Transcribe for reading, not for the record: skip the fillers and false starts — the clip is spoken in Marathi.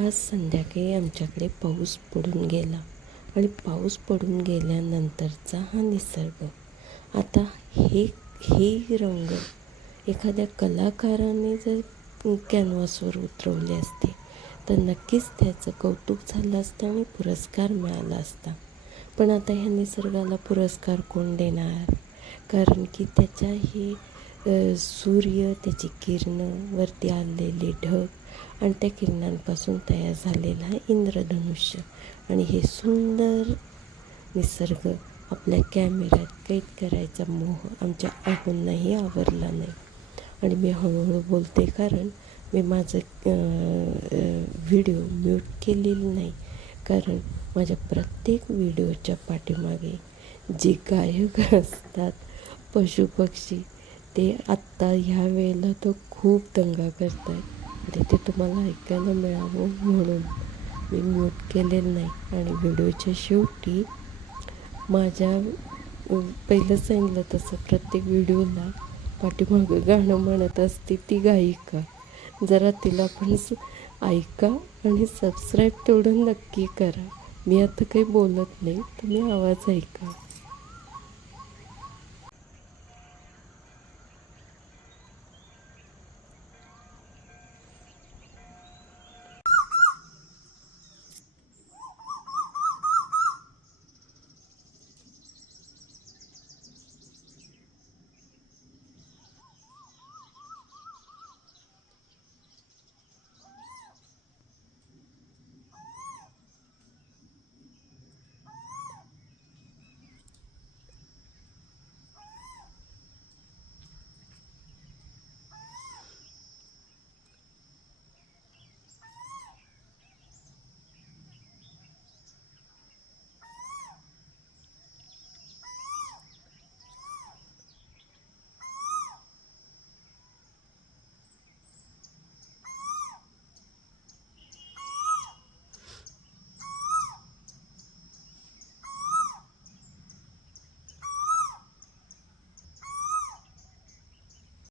आज संध्याकाळी आमच्याकडे पाऊस पडून गेला आणि पाऊस पडून गेल्यानंतरचा हा निसर्ग. आता हे रंग एखाद्या कलाकाराने जर कॅनव्हासवर उतरवले असते तर नक्कीच त्याचं कौतुक झालं असतं आणि पुरस्कार मिळाला असता. पण आता ह्या निसर्गाला पुरस्कार कोण देणार? कारण की त्याच्या सूर्य, त्याची किरणं, वरती आलेले ढग आणि त्या किरणांपासून तयार झालेला हा इंद्रधनुष्य आणि हे सुंदर निसर्ग आपल्या कॅमेऱ्यात कैद करायचा मोह आमच्या आहोंनाही आवरला नाही. आणि मी हळूहळू बोलते कारण मी माझं व्हिडिओ म्यूट केलेलं नाही. कारण माझ्या प्रत्येक व्हिडिओच्या पाठीमागे जे गायक असतात, पशुपक्षी, ते आत्ता ह्या वेळेला तो खूप दंगा करत आहेत. ते तुम्हाला ऐकायला मिळावं म्हणून मी म्यूट केलेलं नाही. आणि व्हिडिओच्या शेवटी माझ्या पहिलं सांगितलं तसं प्रत्येक व्हिडिओला पाठीमागं गाणं म्हणत असते ती गायिका. जरा तिला पण ऐका आणि सबस्क्राईब तेवढं नक्की करा. मी आता काही बोलत नाही, तुम्ही आवाज ऐका.